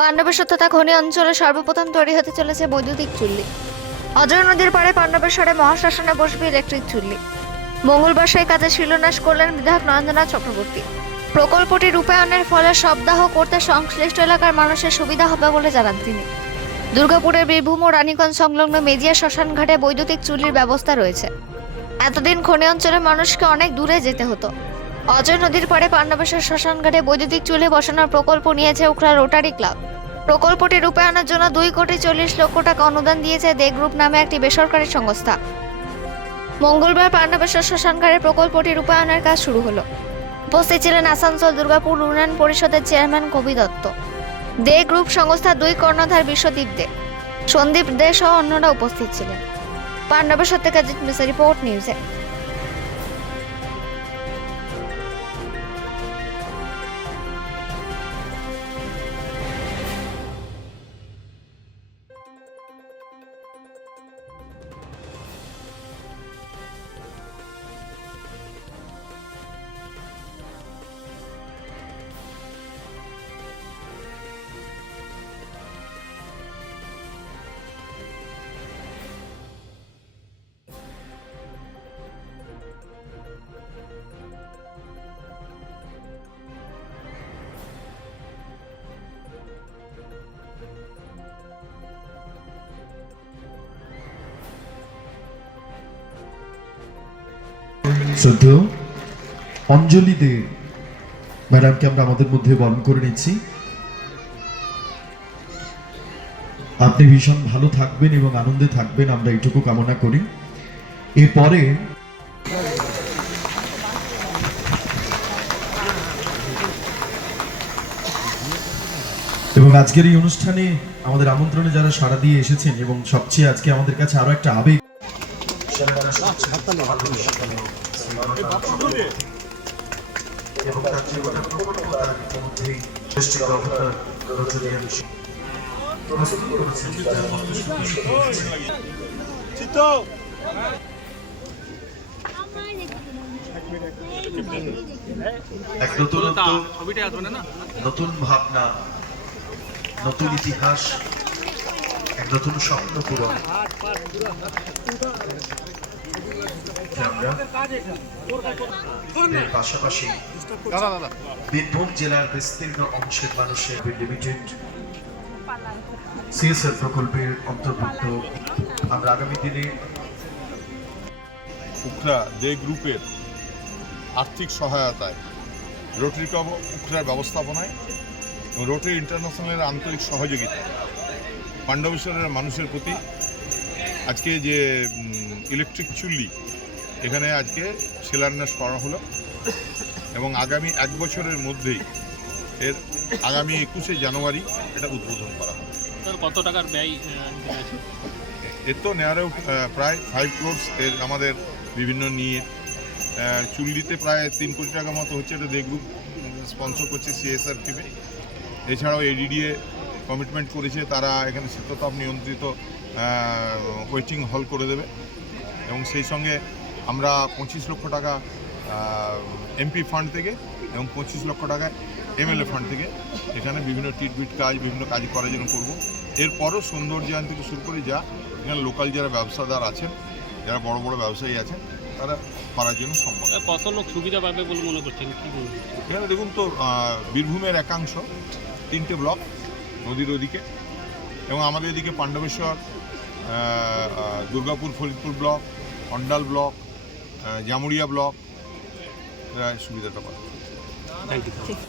পাণ্ডবের তথা খনি অঞ্চলে সর্বপ্রথম তৈরি হতে চলেছে বৈদ্যুতিক চুল্লি। অজয় নদীর পাড়ে পাণ্ডবেশ্বরে মহাশ্মশানে বসবে ইলেকট্রিক চুল্লি। মঙ্গলবার সেই কাজে শিলান্যাস করলেন বিধায়ক নরেন্দ্রনাথ চক্রবর্তী। প্রকল্পটি রূপায়ণের ফলে শবদাহ করতে সংশ্লিষ্ট এলাকার মানুষের সুবিধা হবে বলে জানান তিনি। দুর্গাপুরের বীরভূম ও রানীগঞ্জ সংলগ্ন মেজিয়া শ্মশান ঘাটে বৈদ্যুতিক চুল্লির ব্যবস্থা রয়েছে। এতদিন খনি অঞ্চলের মানুষকে অনেক দূরে যেতে হতো। অজয় নদীর পাড়ে পাণ্ডবেশ্বর শ্মশান ঘাটে বৈদ্যুতিক চুলে বসানোর প্রকল্প নিয়েছে উখড়া রোটারি ক্লাব। প্রকল্পটি রূপায়ণের জন্য দুই কোটি চল্লিশ লক্ষ টাকা অনুদান দিয়েছে দে গ্রুপ নামে একটি বেসরকারি সংস্থা। মঙ্গলবার পাণ্ডবেশ্বর শ্মশানঘাটে প্রকল্পটি রূপায়ণের কাজ শুরু হলো। উপস্থিত ছিলেন আসানসোল দুর্গাপুর উন্নয়ন পরিষদের চেয়ারম্যান কবি দত্ত। দে গ্রুপ সংস্থার দুই কর্ণধার বিশ্বদীপ দে। সন্দীপ দে সহ অন্যরা উপস্থিত ছিলেন। পাণ্ডবেশ্বর থেকে রিপোর্ট নিউজে। শ্রদ্ধেয় অঞ্জলি দে। ম্যাডামকে আমরা আমাদের মধ্যে বরণ করে নিচ্ছি। আপনি ভীষণ ভালো থাকবেন এবং আনন্দে থাকবেন, আমরা এইটুকু কামনা করি। এরপরে এবং আজকের এই অনুষ্ঠানে আমাদের আমন্ত্রণে যারা সাড়া দিয়ে এসেছেন এবং সবচেয়ে আজকে আমাদের কাছে আরও একটা আবেগ। এবং তার জীবনের মধ্যেই অবতার রচনীয় বিষয় হয়েছে। এক নতুনত্ব ছবিটা আসবে না নতুন ভাবনা নতুন ইতিহাস এক নতুন স্বপ্ন পূরণ আমরা এর পাশাপাশি বীরভূম জেলার বিস্তীর্ণ অংশের মানুষের লিমিটেড সিএসএফ প্রকল্পের অন্তর্ভুক্ত। আমরা আগামী দিনে উখরা দে গ্রুপের আর্থিক সহায়তায় রোটারি ক্লাব উখরার ব্যবস্থাপনায় এবং রোটারি ইন্টারন্যাশনালের আন্তরিক সহযোগিতা পাণ্ডবেশ্বরের মানুষের প্রতি আজকে যে ইলেকট্রিক চুল্লি এখানে আজকে শিলান্যাস করা হলো এবং আগামী এক বছরের মধ্যেই এর আগামী একুশে জানুয়ারি এটা উদ্বোধন করা হবে। কত টাকার ব্যয় এর তো নেয়ারেও প্রায় ফাইভ ক্রোর্স এর আমাদের বিভিন্ন নিয়ে চুল্লিতে প্রায় তিন কোটি টাকা মতো হচ্ছে এটা দে গ্রুপ স্পন্সর করছে সিএসআর টিমে এছাড়াও এডিডিএ কমিটমেন্ট করেছে তারা এখানে শীততাপ নিয়ন্ত্রিত ওয়েটিং হল করে দেবে। এবং সেই সঙ্গে আমরা পঁচিশ লক্ষ টাকা এমপি ফান্ড থেকে এবং পঁচিশ লক্ষ টাকা এমএলএ ফান্ড থেকে এখানে বিভিন্ন ট্রিটমিট কাজ বিভিন্ন কাজ করার জন্য করব। এরপরও সৌন্দর্যায়ন থেকে শুরু করে যা এখানে লোকাল যারা ব্যবসাদার আছেন যারা বড় বড় ব্যবসায়ী আছেন তারা করার জন্য সম্ভব। কত লোক সুবিধা পাবে বলে মনে করছেন? কি? এখানে দেখুন তো বীরভূমের একাংশ তিনটে ব্লক নদীর ওদিকে এবং আমাদের এদিকে Pandabeswar Durgapur Faridpur block Andal block Jamuria block এরা সুবিধাটা পাবে। Thank you